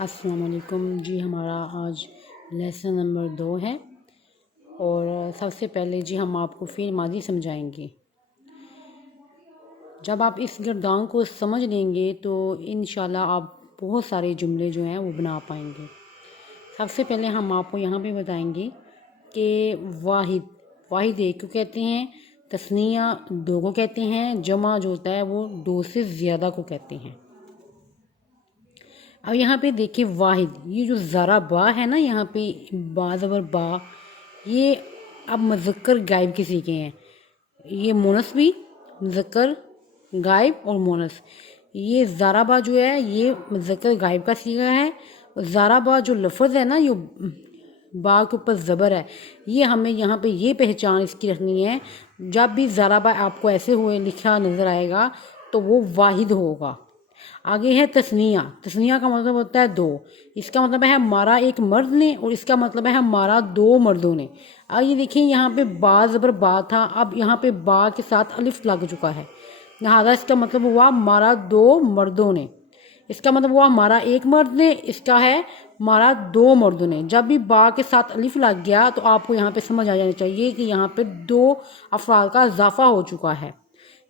السلام علیکم جی، ہمارا آج لیسن نمبر 2 ہے اور سب سے پہلے جی ہم آپ کو فعل ماضی سمجھائیں گے۔ جب آپ اس گردان کو سمجھ لیں گے تو انشاءاللہ آپ بہت سارے جملے جو ہیں وہ بنا پائیں گے۔ سب سے پہلے ہم آپ کو یہاں پہ بتائیں گے کہ واحد ایک کو کہتے ہیں، تثنیہ دو کو کہتے ہیں، جمع جو ہوتا ہے وہ دو سے زیادہ کو کہتے ہیں۔ اب یہاں پہ دیکھیں واحد، یہ جو ذرا با ہے نا، یہاں پہ با زبر با، یہ اب مذکر غائب کسی کے ہیں، یہ مونس بھی مذکر غائب اور مونس، یہ ذرا با جو ہے یہ مذکر غائب کا صیغہ ہے۔ ذرا با جو لفظ ہے نا، یہ با کے اوپر زبر ہے، یہ ہمیں یہاں پہ یہ پہچان اس کی رکھنی ہے، جب بھی ذرا با آپ کو ایسے ہوئے لکھا نظر آئے گا تو وہ واحد ہوگا۔ آگے ہے تثنیہ کا مطلب ہوتا ہے دو، اس کا مطلب ہے مارا ایک مرد نے اور اس کا مطلب ہے مارا دو مردوں نے۔ اب یہ دیکھیں یہاں پہ با زبر با تھا، اب یہاں پہ با کے ساتھ الف لگ چکا ہے، لہذا اس کا مطلب ہوا مارا دو مردوں نے، اس کا مطلب ہوا مارا ایک مرد نے، اس کا ہے مارا دو مردوں نے۔ جب بھی با کے ساتھ الف لگ گیا تو آپ کو یہاں پہ سمجھ آ جانا چاہیے کہ یہاں پہ دو افراد کا اضافہ ہو چکا ہے۔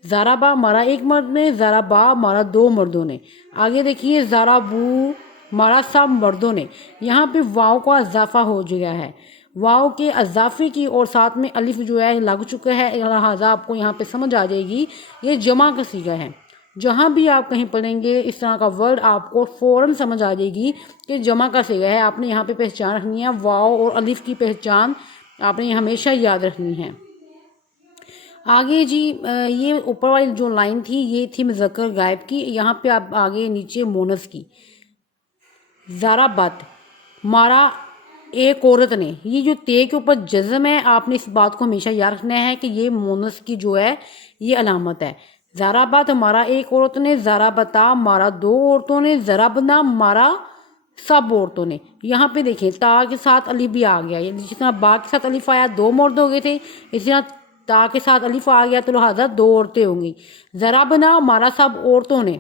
ذرا با مارا ایک مرد نے، ذرا با مارا دو مردوں نے۔ آگے دیکھیے ذرا بو مارا سب مردوں نے، یہاں پہ واؤ کا اضافہ ہو گیا ہے، واؤ کے اضافے کی اور ساتھ میں الف جو ہے لگ چکا ہے، لہٰذا آپ کو یہاں پہ سمجھ آ جائے گی یہ جمع کا صیغہ ہے۔ جہاں بھی آپ کہیں پڑھیں گے اس طرح کا ورڈ آپ کو فوراً سمجھ آ جائے گی کہ جمع کا صیغہ ہے۔ آپ نے یہاں پہ پہچان رکھنی ہے، واؤ اور الف کی پہچان آپ نے ہمیشہ یاد رکھنی ہے۔ آگے جی یہ اوپر والی جو لائن تھی یہ تھی مذکر غائب کی، یہاں پہ آپ آگے نیچے مونس کی۔ ذرا بت مارا ایک عورت نے، یہ جو تے کے اوپر جزم ہے، آپ نے اس بات کو ہمیشہ یاد رکھنا ہے کہ یہ مونس کی جو ہے یہ علامت ہے۔ ذرا بت مارا ایک عورت نے، ذرا بتا مارا دو عورتوں نے، ذرا بنا مارا سب عورتوں نے۔ یہاں پہ دیکھیں تا کے ساتھ الف بھی آ گیا، جس طرح با کے ساتھ الف آیا دو مرد ہو گئے تھے، اس طرح تا کے ساتھ الف آ گیا تو لہٰذا دو عورتیں ہوں گی۔ ذرا بنا مارا سب عورتوں نے،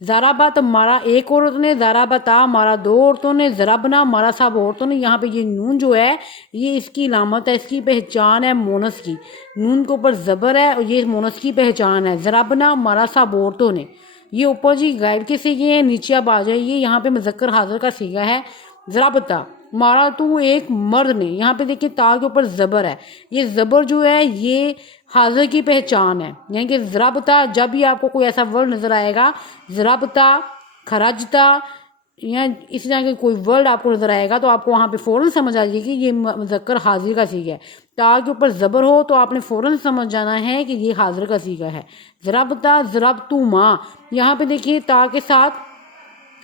ذرا بت مارا ایک عورت نے، ذرا بتا مارا دو عورتوں نے، ذرا بنا مارا سب عورتوں نے۔ یہاں پہ یہ نون جو ہے یہ اس کی علامت ہے، اس کی پہچان ہے مونس کی، نون کے اوپر زبر ہے اور یہ مونس کی پہچان ہے۔ ذرا بنا مارا سب عورتوں نے، یہ اوپر جی غائب کے صیغے ہیں، نیچے اب آ جائیے یہاں پہ مذکر حاضر کا صیغہ ہے۔ ذرا بتا مارا تو ایک مرد نے، یہاں پہ دیکھیں تا کے اوپر زبر ہے، یہ زبر جو ہے یہ حاضر کی پہچان ہے، یعنی کہ ضربتا جب بھی آپ کو کوئی ایسا ورڈ نظر آئے گا، ضربتا خرجتا یا اس طرح کے کوئی ورڈ آپ کو نظر آئے گا تو آپ کو وہاں پہ فوراً سمجھ آ جائے گی یہ مذکر حاضر کا صیغہ ہے۔ تا کے اوپر زبر ہو تو آپ نے فوراً سمجھ جانا ہے کہ یہ حاضر کا صیغہ ہے۔ ضربتا ضربتما، یہاں پہ دیکھیے تا کے ساتھ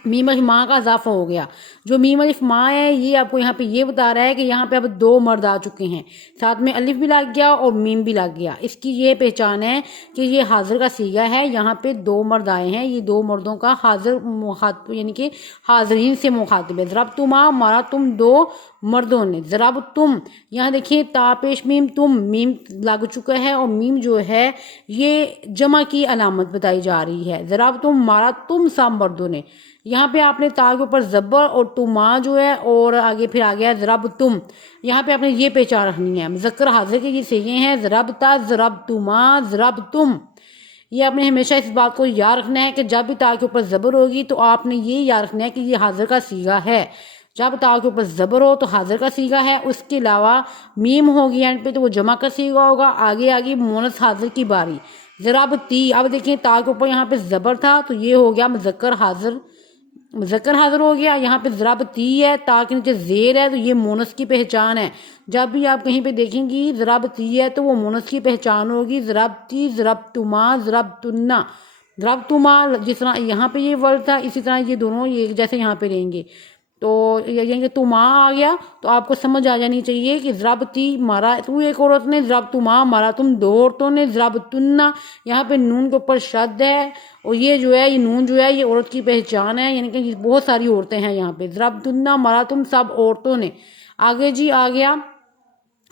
میم الف ماں کا اضافہ ہو گیا، جو میم الف ماں ہے یہ آپ کو یہاں پہ یہ بتا رہا ہے کہ یہاں پہ اب دو مرد آ چکے ہیں، ساتھ میں الف بھی لگ گیا اور میم بھی لگ گیا، اس کی یہ پہچان ہے کہ یہ حاضر کا صیغہ ہے۔ یہاں پہ دو مرد آئے ہیں، یہ دو مردوں کا حاضر مخاطب یعنی کہ حاضرین سے مخاطب ہے۔ ضربتما مارا تم دو مردوں نے، ضربتم یہاں دیکھیں تا پیش میم تم، میم لگ چکا ہے اور میم جو ہے یہ جمع کی علامت بتائی جا رہی ہے۔ ضربتم مارا تم سب مردوں نے، یہاں پہ آپ نے تا کے اوپر زبر اور تما جو ہے اور آگے پھر آ گیا ضربتم، یہاں پہ آپ نے یہ پہچان رکھنی ہے، مذکر حاضر کے یہ صیغے ہیں ضربتا ضربتما ضربتم۔ یہ آپ نے ہمیشہ اس بات کو یاد رکھنا ہے کہ جب بھی تا کے اوپر زبر ہوگی تو آپ نے یہ یاد رکھنا ہے کہ یہ حاضر کا صیغہ ہے، جب تا کے اوپر زبر ہو تو حاضر کا صیغہ ہے، اس کے علاوہ میم ہوگی اینڈ پہ تو وہ جمع کا صیغہ ہوگا۔ آگے مونس حاضر کی باری، ضربتی، اب دیکھیں تا کے اوپر یہاں پہ زبر تھا تو یہ ہو گیا مذکر حاضر ہو گیا، یہاں پہ ضربتی ہے تا کے نیچے زیر ہے تو یہ مونس کی پہچان ہے۔ جب بھی آپ کہیں پہ دیکھیں گی ضربتی ہے تو وہ مونس کی پہچان ہوگی، ضربتی ضربتما ضربتنا، ضربتما جس طرح یہاں پہ یہ ورڈ تھا اسی طرح یہ دونوں یہ جیسے یہاں پہ رہیں گے، تو یعنی کہ تما آ گیا تو آپ کو سمجھ آ جانی چاہیے کہ ضربتی مارا تو ایک عورت نے، ضربتما مارا تم دو عورتوں نے، ضربتنا یہاں پہ نون کے اوپر شد ہے اور یہ جو ہے یہ نون جو ہے یہ عورت کی پہچان ہے، یعنی کہ بہت ساری عورتیں ہیں یہاں پہ۔ ضربتنا مارا تم سب عورتوں نے۔ آگے جی آ گیا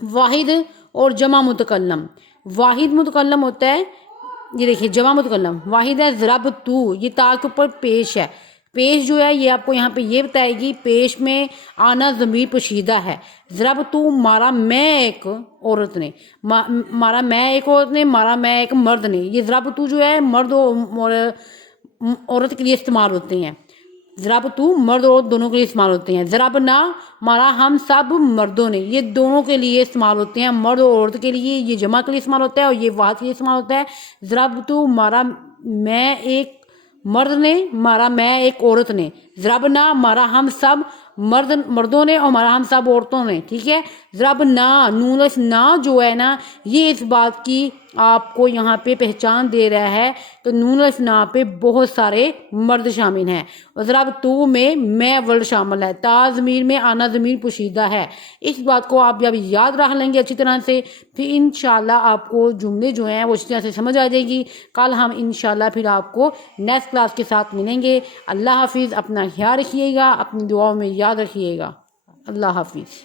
واحد اور جمع متکلم۔ واحد متکلم ہوتا ہے، یہ دیکھیے جمع متکلم واحد ہے ضربتو، یہ تا کے اوپر پیش ہے، پیش جو ہے یہ آپ کو یہاں پہ یہ بتائے گی، پیش میں آنا ضمیر پوشیدہ ہے. ضربتو مارا میں ایک عورت نے، مارا میں ایک عورت نے، مارا میں ایک مرد نے. یہ ضربتو جو ہے مرد اور عورت کے لیے استعمال ہوتے ہیں. ضربتو مرد اور عورت دونوں کے لیے استعمال ہوتے ہیں. ضربنا مارا ہم سب مردوں نے، یہ دونوں کے لیے استعمال ہوتے ہیں، مرد اور عورت کے لیے. یہ جمع کے لیے استعمال ہوتا ہے اور یہ واحد کے لیے استعمال ہوتا ہے. ضربتو مارا میں ایک مرد نے، مارا میں ایک عورت نے. ضربنا مارا ہم سب مردوں نے اور مارا ہم سب عورتوں نے. ٹھیک ہے. ضربنا نون الف نا جو ہے نا یہ اس بات کی آپ کو یہاں پہ پہچان دے رہا ہے کہ نون الف نا پہ بہت سارے مرد شامل ہیں. ضربتو میں ورڈ شامل ہے. تا ضمیر میں آنا ضمیر پوشیدہ ہے. اس بات کو آپ جب یاد رکھ لیں گے اچھی طرح سے پھر انشاءاللہ آپ کو جملے جو ہیں وہ اچھی طرح سے سمجھ آ جائے گی. کل ہم انشاءاللہ پھر آپ کو نیکسٹ کلاس کے ساتھ ملیں گے. اللہ حافظ. اپنا خیال رکھیے گا، اپنی دعاؤں میں یاد رکھیے گا. اللہ حافظ.